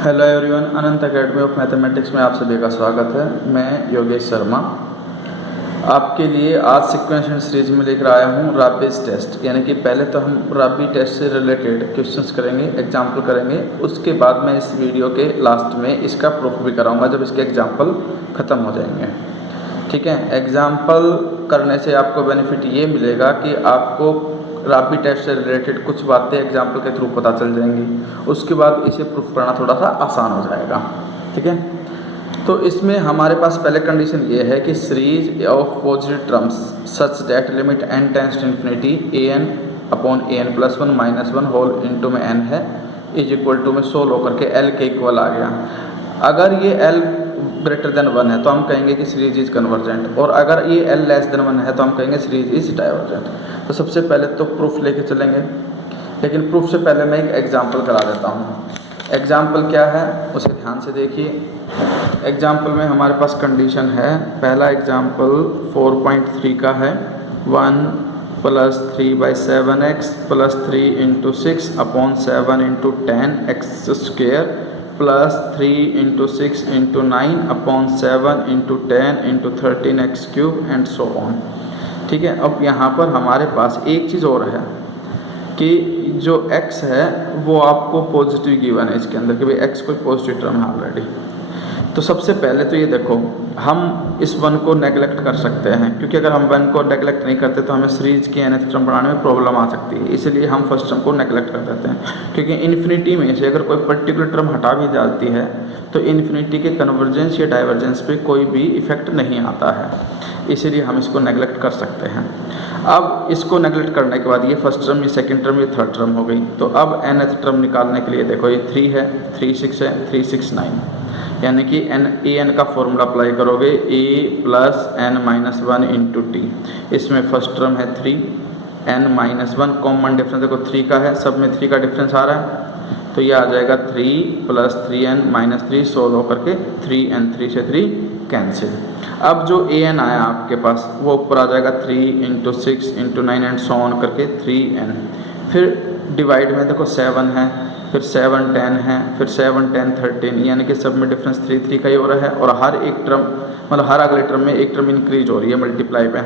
Hello everyone, Anant academy of mathematics में आप सभी का स्वागत है। मैं योगेश शर्मा आपके लिए आज सीक्वेंशियल सीरीज में लेकर आया हूँ रैपिड टेस्ट। यानी कि पहले तो हम रैपिड टेस्ट से रिलेटेड क्वेश्चंस करेंगे, एग्जाम्पल करेंगे। उसके बाद मैं इस वीडियो के लास्ट में इसका प्रूफ भी कराऊंगा जब इसके एग्जाम्पल ख़त्म हो जाएंगे। ठीक है, एग्जाम्पल करने से आपको बेनिफिट ये मिलेगा कि आपको रैपिड टेस्ट से रिलेटेड कुछ बातें एग्जाम्पल के थ्रू पता चल जाएंगी। उसके बाद इसे प्रूफ करना थोड़ा सा आसान हो जाएगा। ठीक है, तो इसमें हमारे पास पहले कंडीशन ये है कि series of positive terms such that limit n tends to infinity an upon an plus 1 minus 1 whole into में n है इज इक्वल टू में सोल्व होकर के l के इक्वल आ गया। अगर ये l ग्रेटर देन 1 है तो हम कहेंगे कि सीरीज इज कन्वर्जेंट, और अगर ये l लेस देन 1 है तो हम कहेंगे सीरीज इज डाइवर्जेंट। तो सबसे पहले तो प्रूफ लेके चलेंगे, लेकिन प्रूफ से पहले मैं एक एग्जाम्पल करा देता हूँ। एग्जाम्पल क्या है उसे ध्यान से देखिए। एग्जाम्पल में हमारे पास कंडीशन है, पहला एग्जाम्पल 4.3 का है। 1 plus 3/7x plus 3 into 6 upon 7 into 10x square plus 3 into 6 into 9 upon 7 into 10 into 13x cube and so on. ठीक है, अब यहाँ पर हमारे पास एक चीज़ और है कि जो x है वो आपको पॉजिटिव गिवन है इसके अंदर, कि भाई x कोई पॉजिटिव टर्म है ऑलरेडी। तो सबसे पहले तो ये देखो, हम इस 1 को नेगलेक्ट कर सकते हैं, क्योंकि अगर हम 1 को नेगलेक्ट नहीं करते तो हमें सीरीज की nth टर्म बनाने में प्रॉब्लम आ सकती है। इसलिए हम फर्स्ट टर्म को नेगलेक्ट कर देते हैं, क्योंकि इन्फिनिटी में से अगर कोई पर्टिकुलर टर्म हटा भी जाती है तो इन्फिनिटी के कन्वर्जेंस या डाइवर्जेंस पे कोई भी इफेक्ट नहीं आता है, इसीलिए हम इसको नेगलेक्ट कर सकते हैं। अब इसको नेगलेक्ट करने के बाद ये फर्स्ट टर्म, ये सेकंड टर्म, ये थर्ड टर्म हो गई। तो अब nth टर्म निकालने के लिए देखो, ये 3 है, 3 6 है, 3 6 9, यानी कि an का फॉर्मूला अप्लाई करोगे a plus n minus 1 into T. इसमें फर्स्ट टर्म है 3, n माइनस 1, कॉमन डिफरेंस देखो 3 का है, सब में 3 का डिफरेंस आ रहा है, तो ये आ जाएगा 3 प्लस 3n माइनस 3 सोल्व होकर के 3n, 3 से 3 कैंसिल। अब जो an आया आपके पास वो ऊपर आ जाएगा 3 into 6 into 9 and so on करके 3n। फिर डिवाइड में देखो 7 है, फिर 7 10 है, फिर 7 10 13, यानी कि सब में डिफरेंस 3 3 का ही हो रहा है, और हर एक टर्म मतलब हर अगले टर्म में एक टर्म इंक्रीज हो रही है मल्टीप्लाई पे।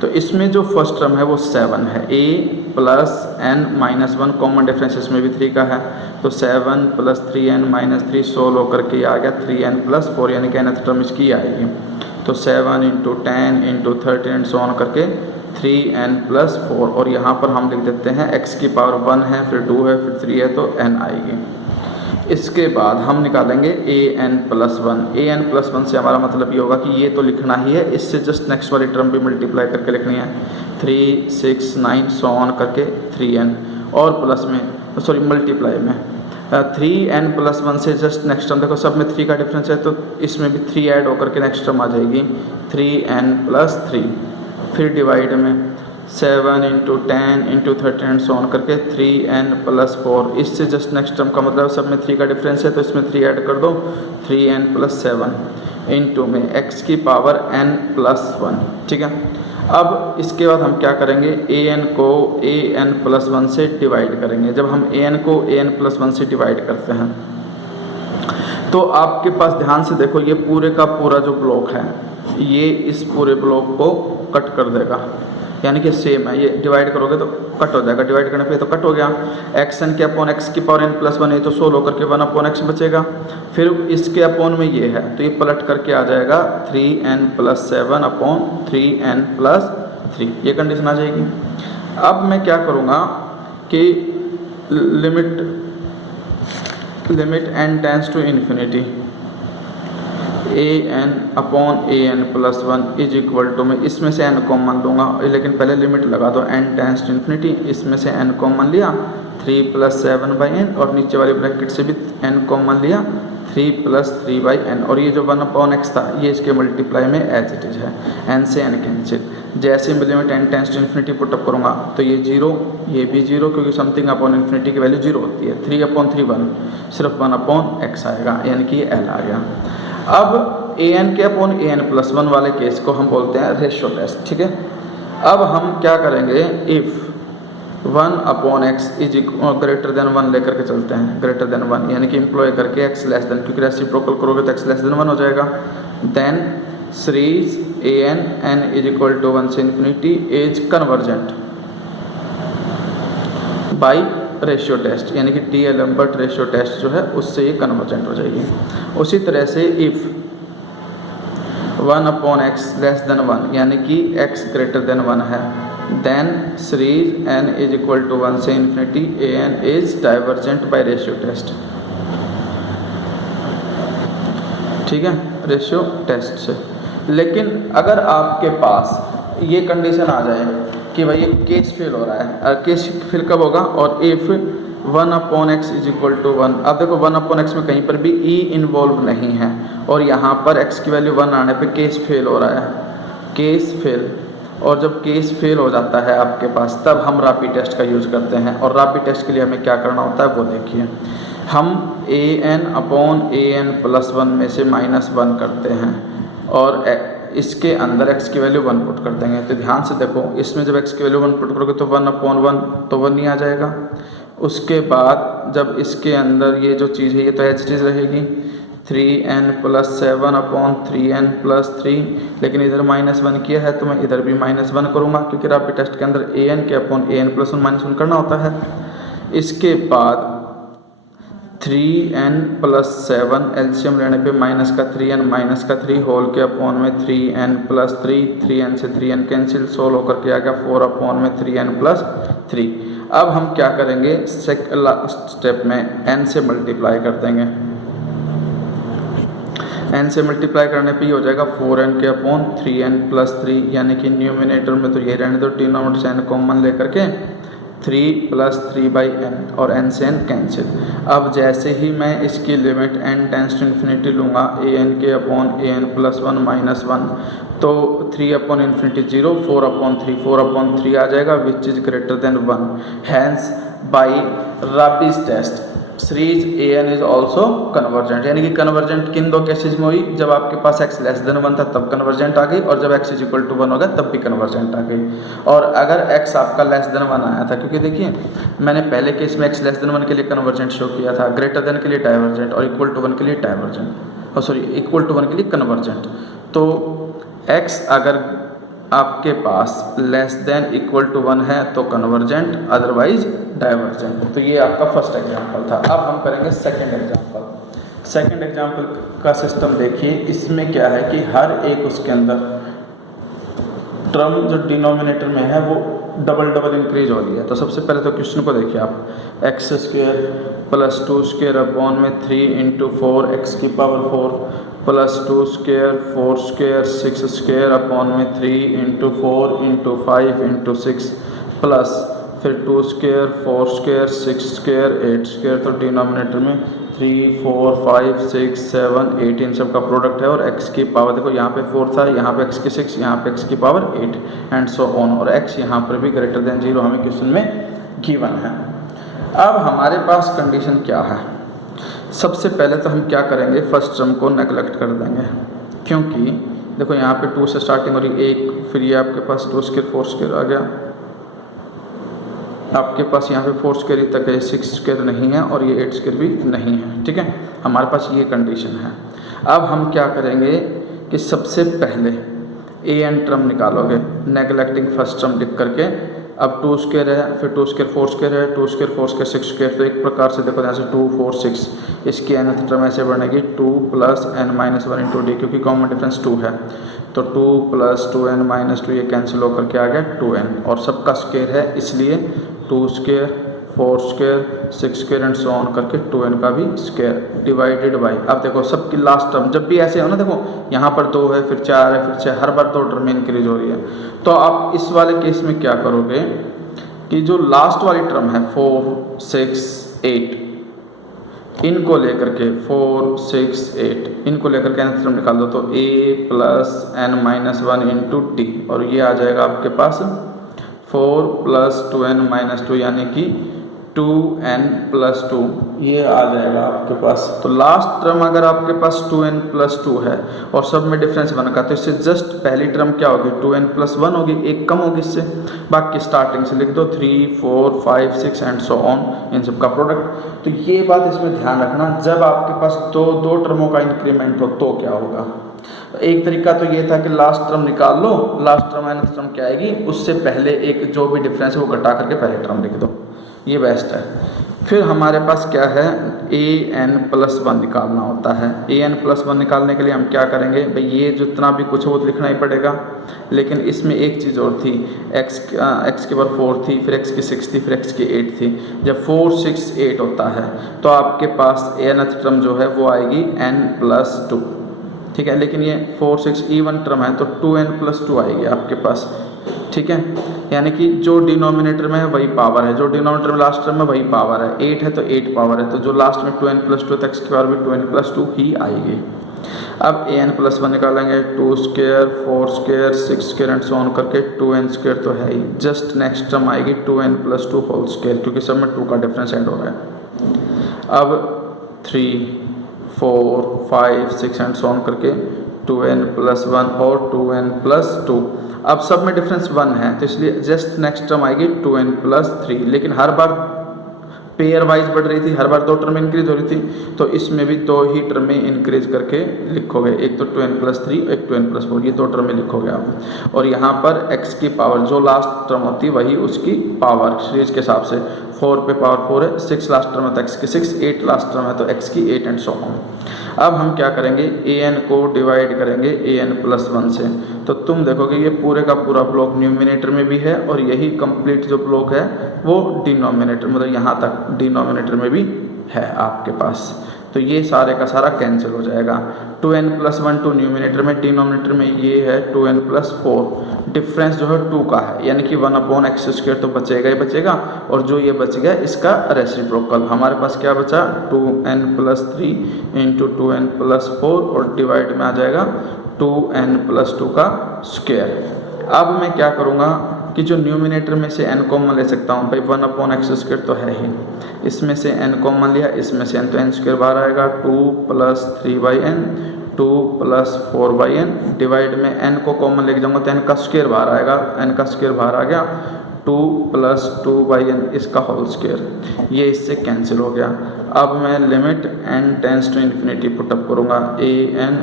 तो इसमें जो फर्स्ट टर्म है वो 7 है, a plus n minus 1, common difference इसमें भी 3 का है, तो 7 प्लस 3n माइनस 3 सोल्व होकर के आ गया 3n प्लस 4, यानी कि nth टर्म इसकी आएगी। तो 7 into 10 into 13 and so on करके 3n प्लस 4, और यहाँ पर हम लिख देते हैं x की पावर 1 है, फिर 2 है, फिर 3 है, तो n आएगी। इसके बाद हम निकालेंगे an प्लस 1। an प्लस 1 से हमारा मतलब ये होगा कि ये तो लिखना ही है, इससे जस्ट नेक्स्ट वाली टर्म भी मल्टीप्लाई करके लिखनी है, 3 6 9 सो ऑन करके 3n, और प्लस में सॉरी मल्टीप्लाई में 3n प्लस 1 से जस्ट नेक्स्ट टर्म देखो, सब में 3 का डिफरेंस है, तो इसमें भी 3 ऐड होकर के नेक्स्ट टर्म आ जाएगी 3n प्लस 3। फिर डिवाइड में 7 इंटू 10 इंटू 13 सो ऑन करके 3n प्लस 4, इससे जस्ट नेक्स्ट टर्म का मतलब सब में 3 का डिफरेंस है, तो इसमें 3 ऐड कर दो 3n प्लस 7 इंटू में x की पावर n प्लस 1। ठीक है, अब इसके बाद हम क्या करेंगे, an को an प्लस 1 से डिवाइड करेंगे। जब हम an को an प्लस 1 से डिवाइड करते हैं तो आपके पास ध्यान से देखो, ये पूरे का पूरा जो ब्लॉक है ये इस पूरे ब्लॉक को कट कर देगा, यानी कि सेम है, ये डिवाइड करोगे तो कट हो जाएगा, डिवाइड करने पे तो कट हो गया। xn के अपॉन x की पावर n प्लस 1 है, तो सोल्व होकर के 1 अपॉन x बचेगा। फिर इसके अपॉन में ये है, तो ये पलट करके आ जाएगा 3n plus 7 upon 3n plus 3, ये कंडीशन आ जाएगी। अब मैं क्या करूँगा कि limit n tends to infinity an upon an plus 1 is equal to, मैं इसमें से n कॉमन लूँगा, लेकिन पहले लिमिट लगा दो n टेंड्स टू इन्फिनिटी, इसमें से n कॉमन लिया 3 प्लस 7/n, और नीचे वाले ब्रैकेट से भी n कॉमन लिया 3 प्लस 3/n, और ये जो 1 अपॉन x था ये इसके मल्टीप्लाई में एज इट इज है, n से n कैंसिल। जैसे मैं limit n tends to infinity put up करूँगा तो ये 0, ये भी 0, क्योंकि समथिंग अपॉन इन्फिनिटी की वैल्यू 0 होती है। 3 अपॉन 3 1, सिर्फ 1 अपॉन x आएगा, यानी कि ये l आ गया। अब an के अपॉन an प्लस 1 वाले केस को हम बोलते हैं रेशियो टेस्ट। ठीक है, अब हम क्या करेंगे, if 1/x is greater than 1 लेकर के चलते हैं, ग्रेटर देन 1 यानी कि इम्प्लॉय करके x लेस देन, क्योंकि रेसिप्रोकल करोगे तो x लेस देन 1 हो जाएगा। Then series an is equal to 1 से infinity is convergent by ratio test, यानी कि डी-एलम्बर्ट रेशियो टेस्ट जो है उससे ये कन्वर्जेंट हो जाएगी। उसी तरह से इफ़ 1/x लेस देन 1 यानी कि x ग्रेटर देन 1 है, then series n is equal to 1 से infinity an is divergent by ratio test. ठीक है, रेशियो टेस्ट से। लेकिन अगर आपके पास ये कंडीशन आ जाए कि भाई ये केस फेल हो रहा है, और केस फेल कब होगा, और if 1/x is equal to 1, अब देखो 1/x में कहीं पर भी e इन्वॉल्व नहीं है और यहाँ पर x की वैल्यू 1 आने पे केस फेल हो रहा है, केस फेल। और जब केस फेल हो जाता है आपके पास, तब हम रापी टेस्ट का यूज़ करते हैं। और रापी टेस्ट के लिए हमें क्या करना होता है वो देखिए, हम an/an+1 में से -1 करते हैं और इसके अंदर x की वैल्यू 1 पुट कर देंगे। तो ध्यान से देखो, इसमें जब x की वैल्यू 1 पुट करोगे तो 1/1 तो 1 ही आ जाएगा। उसके बाद जब इसके अंदर ये जो चीज़ है ये तो एज चीज़ रहेगी, 3n+7/3n+3, लेकिन इधर -1 किया है तो मैं इधर भी -1 करूँगा, क्योंकि रापी टेस्ट के अंदर an के अपॉन an+1 -1 करना होता है। इसके बाद 3n+7 एलसीएम लेने पे -3n-3 होल के अपॉन में 3n+3, 3n से 3n कैंसिल, सोल्व होकर के आ गया 4/3n+3। अब हम क्या करेंगे, लास्ट स्टेप में n से मल्टीप्लाई कर देंगे। n से मल्टीप्लाई करने पे ये हो जाएगा 4n के अपॉन 3n+3, यानी कि न्यूमिनेटर में तो ये रहने दो, डिनोमिनेटर से n कॉमन लेकर के 3+3/n और n से n कैंसिल। अब जैसे ही मैं इसकी limit n tends to infinity लूँगा an के अपॉन an+1 -1, तो 3/∞ 0, 4/3 आ जाएगा, which is greater than 1। Hence by Raabe's test series an is also convergent, यानी कि कन्वर्जेंट किन दो केसेज में हुई, जब आपके पास x लेस देन 1 था तब कन्वर्जेंट आ गई, और जब x इज इक्वल टू 1 हो गया तब भी कन्वर्जेंट आ गई। और अगर x आपका लेस देन 1 आया था, क्योंकि देखिए मैंने पहले केस में x लेस देन 1 के लिए कन्वर्जेंट शो किया था, ग्रेटर देन के लिए डाइवर्जेंट और इक्वल टू 1 के लिए डाइवर्जेंट, और सॉरी इक्वल टू 1 के लिए कन्वर्जेंट। तो x अगर आपके पास लेस देन इक्वल टू 1 है तो कन्वर्जेंट, अदरवाइज डाइवर्जेंट। तो ये आपका फर्स्ट एग्जांपल था। अब हम करेंगे सेकंड एग्जांपल। सेकंड एग्जांपल का सिस्टम देखिए, इसमें क्या है कि हर एक उसके अंदर टर्म जो डिनोमिनेटर में है वो डबल इंक्रीज हो रही है। तो सबसे पहले तो क्वेश्चन को देखिए आप, x²+2² 3 × 4x⁴ +2² 4² 6² 3 × 4 × 5 × 6 प्लस फिर 2² 4² 6² 8², तो डिनोमिनेटर में 3 4 5 6 7 8 इन सब का प्रोडक्ट है। और x की पावर देखो, यहाँ पे 4 था, यहाँ पे x की 6, यहाँ पे x की पावर 8 एंड सो ऑन, और x यहाँ पर भी ग्रेटर देन 0 हमें क्वेश्चन में गिवन है। अब हमारे पास कंडीशन क्या है, सबसे पहले तो हम क्या करेंगे, फर्स्ट टर्म को नेगलेक्ट कर देंगे, क्योंकि देखो यहाँ पे 2 से स्टार्टिंग हो रही, 1, फिर ये आपके पास 2² 4² आ गया, आपके पास यहाँ पे 4² तक है, 6² नहीं है और ये 8² भी नहीं है। ठीक है, हमारे पास ये कंडीशन है। अब हम क्या करेंगे कि सबसे पहले an टर्म निकालोगे, नेगलेक्टिंग फर्स्ट टर्म लिख करके। अब 2² है, फिर 2² 4² है, 2² 4² 6², तो एक प्रकार से देखो यहाँ से 2 4 6, इसकी nth टर्म ऐसे बनेगी 2 + n-1 × d, क्योंकि कॉमन डिफरेंस 2 है, तो 2 + 2n-2 ये कैंसिल होकर के आ गया 2n, और सबका स्क्वायर है इसलिए 2² 4² 6² एंड सो ऑन करके 2n का भी स्क्वायर डिवाइडेड बाई। अब देखो सबकी लास्ट टर्म जब भी ऐसे हो ना, देखो यहाँ पर 2 है, फिर 4 है, फिर 6, हर बार 2 टर्म इंक्रीज हो रही है। तो आप इस वाले केस में क्या करोगे कि जो लास्ट वाली टर्म है 4 6 8, इनको लेकर के 4 6 8 इनको लेकर के nth टर्म निकाल दो, तो a + n-1 × d, और ये आ जाएगा आपके पास 4 + 2n-2, यानी कि 2n + 2 ये आ जाएगा आपके पास। तो लास्ट टर्म अगर आपके पास 2n+2 है और सब में डिफरेंस 1 का, तो इससे जस्ट पहली टर्म क्या होगी, 2n+1 होगी, एक कम होगी इससे। बाकी स्टार्टिंग से लिख दो 3, 4, 5, 6 एंड सो ऑन, इन सब का प्रोडक्ट। तो ये बात इसमें ध्यान रखना, जब आपके पास दो टर्मों का इंक्रीमेंट हो तो क्या होगा। एक तरीका तो ये था कि लास्ट टर्म निकाल लो, लास्ट टर्म nth टर्म क्या आएगी, उससे पहले एक जो भी डिफरेंस है वो घटा करके पहले टर्म लिख दो, ये बेस्ट है। फिर हमारे पास क्या है, an+1 निकालना होता है। an+1 निकालने के लिए हम क्या करेंगे भाई, ये जितना भी कुछ हो वो तो लिखना ही पड़ेगा, लेकिन इसमें एक चीज़ और थी, x की पावर 4 थी, फिर x की 6 थी, फिर x की 8 थी। जब 4, 6, 8 होता है तो आपके पास nth टर्म जो है वो आएगी n+2, ठीक है। लेकिन ये 4, 6 इवन टर्म है तो 2n+2 आएगी आपके पास, ठीक है। यानी कि जो डिनोमिनेटर में है वही पावर है, जो डिनोमिनेटर में लास्ट टर्म में वही पावर है। 8 है तो 8 पावर है, तो जो लास्ट में 2n+2 तक की पावर भी 2n+2 ही आएगी। अब an+1 निकालेंगे, 2 square, 4 square, 6 square and so on करके 2n स्क्वायर तो है ही। जस्ट नेक्स्ट टर्म आएगी 2n+2 होल स्क्वायर, क्योंकि सब में 2 का डिफरेंस ऐड हो रहा है। अब 3, 4, 5, 6 एंड सो ऑन करके 2n+1 और 2n+2। अब सब में डिफरेंस 1 है तो इसलिए जस्ट नेक्स्ट टर्म आएगी 2n+3। लेकिन हर बार पेयर वाइज बढ़ रही थी, हर बार 2 टर्म इंक्रीज हो रही थी, तो इसमें भी 2 ही टर्में इंक्रीज करके लिखोगे, एक तो 2n+3, एक 2n+4, ये 2 टर्में लिखोगे आप। और यहाँ पर x की पावर जो लास्ट टर्म होती है वही उसकी पावर सीरीज के हिसाब से, 4 पे पावर 4 है, 6 लास्ट टर्म है तो x की 6, 8 लास्ट टर्म है तो x की 8 एंड सो ऑन। अब हम क्या करेंगे, an को डिवाइड करेंगे an+1 से, तो तुम देखोगे ये पूरे का पूरा ब्लॉक न्यूमिनेटर में भी है और यही कंप्लीट जो ब्लॉक है वो डिनोमिनेटर, मतलब यहाँ तक डिनोमिनेटर में भी है आपके पास। तो ये सारे का सारा कैंसिल हो जाएगा। 2n+1 टू न्यूमिनेटर में, डिनोमिनेटर में ये है 2n+4। डिफरेंस जो है 2 का है, यानी कि 1/x² तो बचेगा ही बचेगा, और जो ये बच गया इसका रेसिप्रोकल। हमारे पास क्या बचा, 2n+3 इंटू 2n+4 और डिवाइड में आ जाएगा 2n+2 का स्क्वायर। अब मैं क्या करूँगा कि जो न्यूमिनेटर में से n कॉमन ले सकता हूँ भाई, 1/x² तो है ही, इसमें से n कॉमन लिया, इसमें से n तो n² बाहर आएगा, 2 + 3/n, 2 + 4/n, डिवाइड में n को कॉमन लेके जाऊँगा तो n का स्क्वायर बाहर आएगा, n का स्क्वायर बाहर आ गया, 2 + 2/n इसका होल स्क्वायर, ये इससे कैंसिल हो गया। अब मैं limit n tends to infinity put up करूँगा, an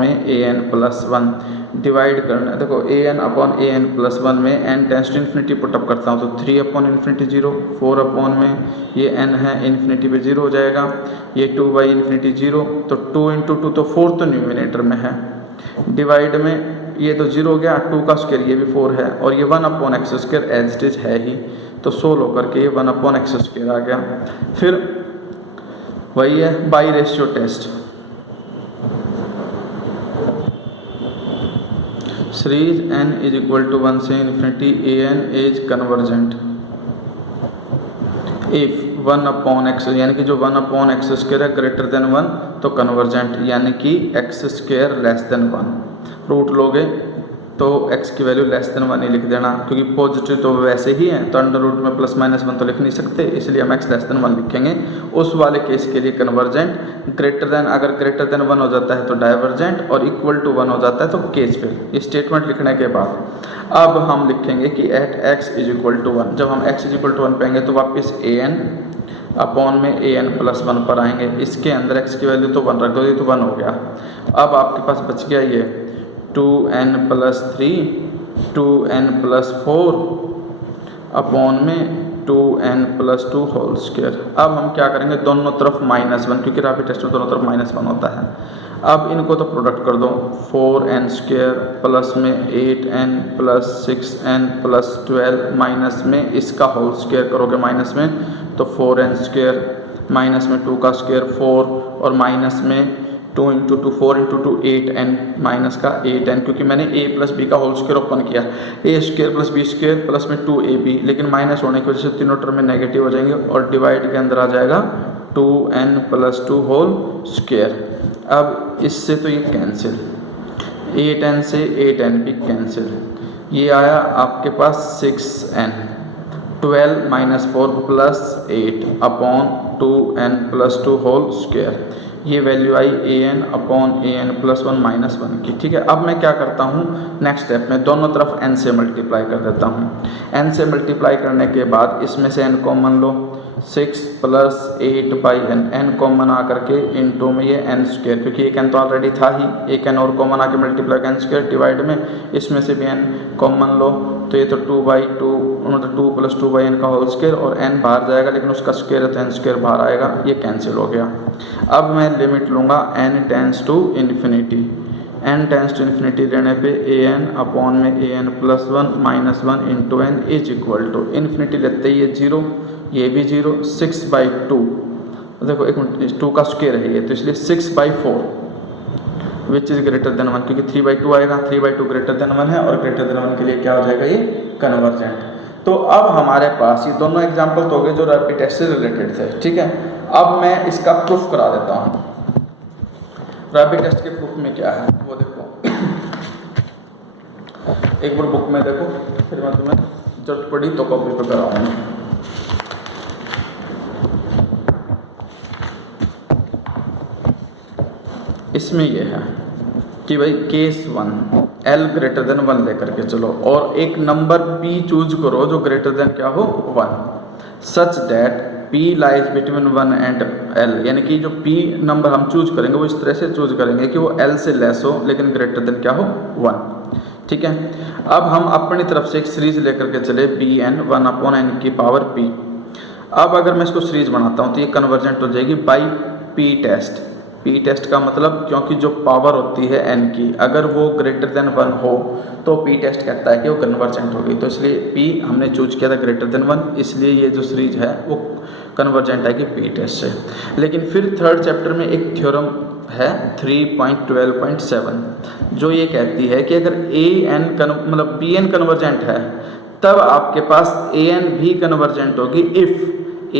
में an+1 डिवाइड करना, देखो an/an+1 में n tends to infinity put up करता हूँ तो 3/∞ 0, 4 में ये n है इन्फिनिटी पे 0 हो जाएगा, ये 2/∞ 0, तो 2 × 2 तो 4 तो न्यूमिनेटर में है, डिवाइड में ये तो 0 हो गया, 2 का स्क्वायर ये भी 4 है, और ये 1/x² एज इट इज है ही, तो सोल्व होकर के ये 1/x² आ गया। फिर वही है by ratio test, series n = 1 से infinity an is convergent if 1/x, यानी कि जो 1/x² है ग्रेटर देन 1 तो कन्वर्जेंट, यानी कि x² लेस देन 1। रूट लोगे तो x की वैल्यू लेस देन 1 ही लिख देना, क्योंकि पॉजिटिव तो वैसे ही है तो अंडर रूट में +-1 तो लिख नहीं सकते, इसलिए हम x लेस देन 1 लिखेंगे। उस वाले केस के लिए कन्वर्जेंट, ग्रेटर देन, अगर ग्रेटर देन 1 हो जाता है तो डाइवर्जेंट, और इक्वल टू 1 हो जाता है तो केस फिल। ये स्टेटमेंट लिखने के बाद अब हम लिखेंगे कि एट x = 1। जब हम x = 1 पाएंगे तो वापस an में an+1 पर आएंगे, इसके अंदर x की वैल्यू तो 1 रख दो, ये तो 1 हो गया। अब आपके पास बच गया ये 2n+3 2n+4 में 2n+2 होल स्क्वायर। अब हम क्या करेंगे, दोनों तरफ -1, क्योंकि रैपिड टेस्ट में दोनों तरफ -1 होता है। अब इनको तो प्रोडक्ट कर दो, 4n² प्लस में 8n + 6n + 12 माइनस में इसका होल स्क्वायर करोगे माइनस में, तो 4n² माइनस में 2 का स्क्वायर 4, और माइनस में 2 × 2 4 × 2 8n माइनस का 8n, क्योंकि मैंने a + b का होल स्क्वायर ओपन किया, a² + b² प्लस में 2ab, लेकिन माइनस होने की वजह से तीनों टर्म में नेगेटिव हो जाएंगे और डिवाइड के अंदर आ जाएगा 2n+2 होल स्क्वायर। अब इससे तो ये कैंसिल, 8n से 8n भी कैंसिल, ये आया आपके पास 6n, 12 minus 4 plus 8 upon 2n plus 2 whole square, ये वैल्यू आई an upon an plus 1 minus 1 की। ठीक है, अब मैं क्या करता हूँ, नेक्स्ट स्टेप में दोनों तरफ n से मल्टीप्लाई कर देता हूँ। n से मल्टीप्लाई करने के बाद इसमें से n common low, 6 plus 8 by n, n common आकर के इंटू में ये n स्क्वायर, क्योंकि एक n तो ऑलरेडी था ही, एक n और कॉमन आके मल्टीप्लाई n स्क्वायर डिवाइड में, इसमें से भी n कॉमन लो, तो ये तो 2/2 मतलब 2 प्लस 2 बाई n का होल स्क्वायर, और n बाहर जाएगा लेकिन उसका स्क्वायर है तो n स्क्वायर बाहर आएगा, ये कैंसिल हो गया। अब मैं लिमिट लूँगा n tends to infinity, n tends to infinity लेने पे an अपॉन में an plus 1 minus 1 into n is equal to, infinity लेते ही ये 0, ये भी 0, 6/2, देखो एक मिनट 2 का स्क्वायर है ये, तो इसलिए 6/4 विच इज़ ग्रेटर देन 1, क्योंकि 3/2 आएगा, 3/2 ग्रेटर देन 1 है, और ग्रेटर देन 1 के लिए क्या हो जाएगा, ये कन्वर्जेंट। तो अब हमारे पास ये दोनों एग्जाम्पल तो हो गए जो रैपिड टेस्ट से रिलेटेड थे। ठीक है, अब मैं इसका प्रूफ करा देता हूँ। रैपिड टेस्ट के प्रूफ में क्या है वो देखो, एक बार बुक में देखो, फिर मैं तुम्हें जरूरत पड़ी तो कॉपी पर कराऊंगा। इसमें यह है कि भाई केस 1 L ग्रेटर देन 1 लेकर के चलो, और एक नंबर P चूज करो जो ग्रेटर देन क्या हो 1, such that P lies between 1 and L, यानी कि जो P नंबर हम चूज करेंगे वो इस तरह से चूज करेंगे कि वो L से लेस हो लेकिन ग्रेटर देन क्या हो 1। ठीक है, अब हम अपनी तरफ से एक सीरीज लेकर के चले Bn 1/n की पावर P। अब अगर मैं इसको सीरीज बनाता हूँ तो ये कन्वर्जेंट हो जाएगी by P test. P test का मतलब, क्योंकि जो पावर होती है n की अगर वो ग्रेटर देन 1 हो तो P टेस्ट कहता है कि वो कन्वर्जेंट होगी, तो इसलिए P हमने चूज किया था ग्रेटर देन 1, इसलिए ये जो सीरीज है वो कन्वर्जेंट है कि P टेस्ट से। लेकिन फिर थर्ड चैप्टर में एक थ्योरम है 3.12.7 जो ये कहती है कि अगर मतलब Bn कन्वर्जेंट है तब आपके पास An भी कन्वर्जेंट होगी if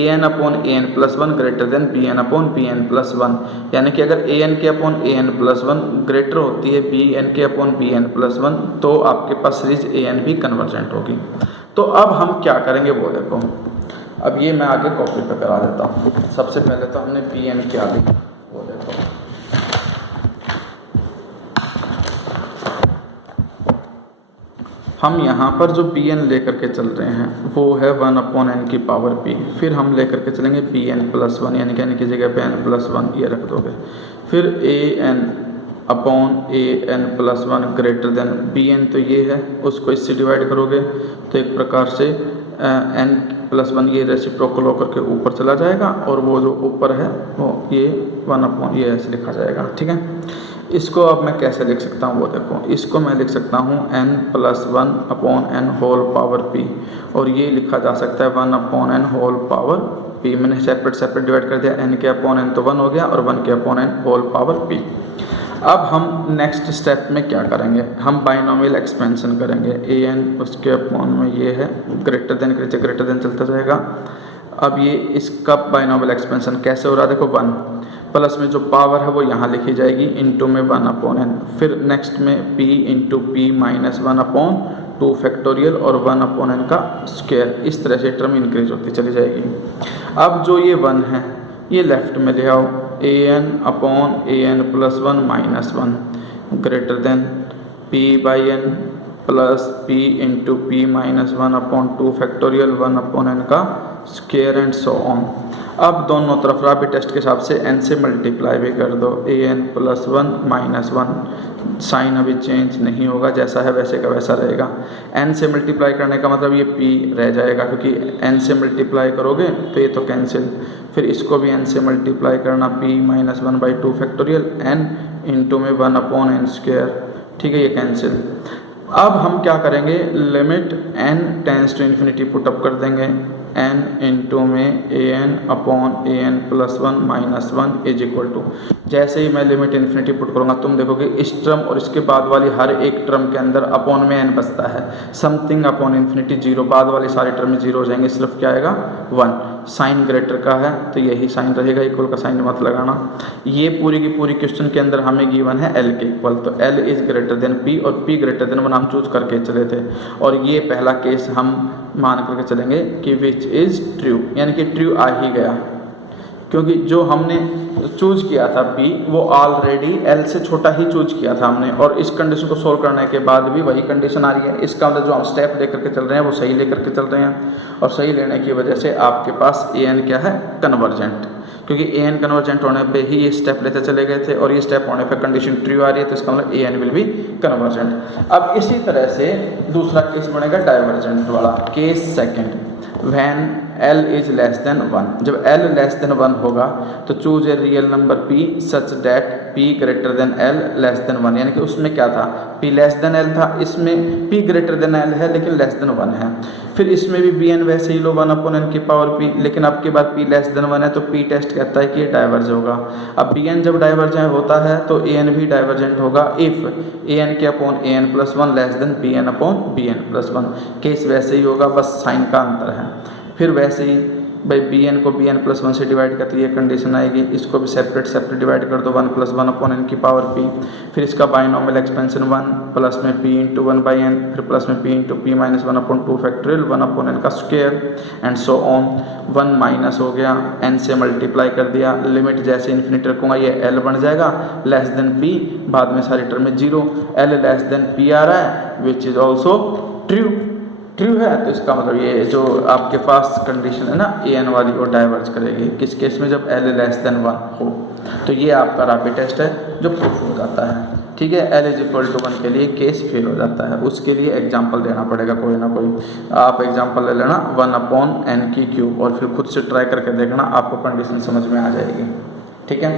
an upon an plus 1 greater than bn upon bn plus 1, यानी कि अगर an के अपॉन an प्लस 1 ग्रेटर होती है bn के अपॉन bn प्लस 1 तो आपके पास सीरीज an भी कन्वर्जेंट होगी। तो अब हम क्या करेंगे वो देखो, अब ये मैं आगे कॉपी पे करा देता हूँ। सबसे पहले तो हमने bn क्या ली वो देखो, हम यहाँ पर जो bn लेकर के चल रहे हैं वो है 1/n की पावर p, फिर हम लेकर के चलेंगे bn प्लस 1, यानी कि n की जगह पे n प्लस 1 ये रख दोगे, फिर an upon an plus 1 greater than bn, तो ये है उसको इससे डिवाइड करोगे तो एक प्रकार से n प्लस 1 ये रेसिप्रोकल होकर के ऊपर चला जाएगा, और वो जो ऊपर है वो ये 1/, ये ऐसे लिखा जाएगा। ठीक है, इसको अब मैं कैसे लिख सकता हूँ वो देखो, इसको मैं लिख सकता हूँ n plus 1 upon n whole power p, और ये लिखा जा सकता है 1/n होल पावर p। मैंने सेपरेट डिवाइड कर दिया, n के अपॉन n तो 1 हो गया और 1 के upon n whole power p। अब हम नेक्स्ट स्टेप में क्या करेंगे, हम बाइनोमियल एक्सपेंशन करेंगे, an उसके अपॉन में ये है ग्रेटर देन के नीचे ग्रेटर देन चलता जाएगा। अब ये इसका बाइनोमियल एक्सपेंशन कैसे हो रहा है देखो, 1 प्लस में जो पावर है वो यहाँ लिखी जाएगी इंटू में 1/n, फिर नेक्स्ट में p into p minus 1/2 factorial और 1/n का स्क्वायर, इस तरह से टर्म इंक्रीज होती चली जाएगी। अब जो ये 1 है ये लेफ्ट में ले आओ, an upon an plus 1 minus 1 greater than p/n plus p into p minus 1/2 factorial 1/n का स्क्वायर एंड सो ऑन। अब दोनों तरफ रैपिड टेस्ट के हिसाब से n से मल्टीप्लाई भी कर दो, an प्लस 1 माइनस 1, साइन अभी चेंज नहीं होगा, जैसा है वैसे का वैसा रहेगा। n से मल्टीप्लाई करने का मतलब ये p रह जाएगा, क्योंकि n से मल्टीप्लाई करोगे तो ये तो कैंसिल, फिर इसको भी n से मल्टीप्लाई करना p minus 1/2 factorial n into में 1/n स्क्वायर। ठीक है, ये कैंसिल। अब हम क्या करेंगे, limit n tends to infinity put up कर देंगे, n इंटू में an upon an plus 1 minus 1 is equal to, जैसे ही मैं लिमिट इन्फिनिटी पुट करूँगा तुम देखोगे इस टर्म और इसके बाद वाली हर एक टर्म के अंदर अपॉन में n बचता है, समथिंग अपॉन इन्फिनिटी 0, बाद वाली सारी टर्म 0 हो जाएंगे, सिर्फ क्या आएगा 1। साइन ग्रेटर का है तो यही साइन रहेगा, इक्वल का साइन मत लगाना। ये पूरी की पूरी क्वेश्चन के अंदर हमें गिवन है l के इक्वल, तो l is greater then p और p ग्रेटर देन 1 हम चूज करके चले थे, और ये पहला केस हम मान करके चलेंगे कि विच इज़ ट्रू, यानी कि ट्रू आ ही गया, क्योंकि जो हमने चूज किया था बी वो ऑलरेडी एल से छोटा ही चूज किया था हमने, और इस कंडीशन को सोल्व करने के बाद भी वही कंडीशन आ रही है। इसका मतलब जो हम स्टेप लेकर के चल रहे हैं वो सही लेकर के चल रहे हैं, और सही लेने की वजह से आपके पास ए एन क्या है, कन्वर्जेंट, क्योंकि ए एन कन्वर्जेंट होने पे ही ये स्टेप लेते चले गए थे, और ये स्टेप होने पे कंडीशन ट्रू आ रही है, तो इसका मतलब A N will be convergent. अब इसी तरह से दूसरा केस बनेगा डाइवर्जेंट वाला, case second, when L is less than 1, जब L लेस देन 1 होगा तो choose a real number P such that P greater than L less than 1, यानी कि उसमें क्या था, P लेस देन L था, इसमें P ग्रेटर देन L है लेकिन लेस देन 1 है। फिर इसमें भी Bn वैसे ही लो 1 अपॉन n की पावर P, लेकिन अब की बार P लेस देन 1 है तो P टेस्ट कहता है कि ये डाइवर्ज होगा। अब Bn जब डाइवर्जेंट होता है तो An भी डाइवर्जेंट होगा इफ An के upon An plus 1 less than Bn upon Bn plus 1। Case वैसे ही होगा, बस साइन का अंतर है। फिर वैसे ही भाई Bn को Bn प्लस 1 से डिवाइड करते ये कंडीशन आएगी, इसको भी सेपरेट डिवाइड कर दो 1 प्लस 1 अपॉन n की पावर P, फिर इसका बाइनोमियल एक्सपेंशन 1 प्लस में P इंटू 1 बाई n, फिर प्लस में P into P minus 1 upon 2 factorial 1 upon n का square and so on. 1 minus हो गया, n से मल्टीप्लाई कर दिया, लिमिट जैसे इन्फिनिटी रखूँगा ये L बन जाएगा लेस देन P, बाद में सारी टर्म में 0, L लेस देन P आ रहा है विच इज़ ऑल्सो ट्रू है, तो इसका मतलब ये जो आपके पास कंडीशन है ना ए एन वाली वो डाइवर्ज करेगी, किस केस में, जब L लेस देन 1 हो। तो ये आपका रैपिड टेस्ट है जो प्रूफ हो जाता है, ठीक है। L इज इक्वल टू 1 के लिए केस फेल हो जाता है, उसके लिए एग्जाम्पल देना पड़ेगा कोई ना कोई। आप एग्जाम्पल ले लेना 1 अपॉन n की क्यूब, और फिर खुद से ट्राई करके देखना, आपको कंडीशन समझ में आ जाएगी, ठीक है।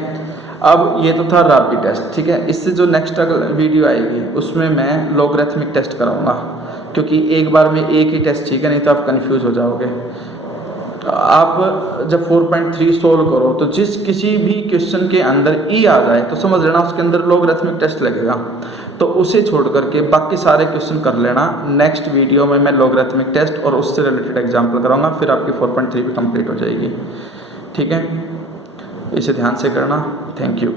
अब ये तो था रैपिड टेस्ट, ठीक है। इससे जो नेक्स्ट वीडियो आएगी उसमें मैं लॉगरिथमिक टेस्ट कराऊंगा, क्योंकि एक बार में एक ही टेस्ट ठीक है, नहीं तो आप कंफ्यूज हो जाओगे। आप जब 4.3 सोल्व करो तो जिस किसी भी क्वेश्चन के अंदर ई आ जाए तो समझ लेना उसके अंदर लॉगरिथमिक टेस्ट लगेगा, तो उसे छोड़ करके बाकी सारे क्वेश्चन कर लेना। नेक्स्ट वीडियो में मैं लॉगरिथमिक टेस्ट और उससे रिलेटेड एग्जाम्पल कराऊंगा, फिर आपकी 4.3 भी कंप्लीट हो जाएगी, ठीक है। इसे ध्यान से करना। Thank you.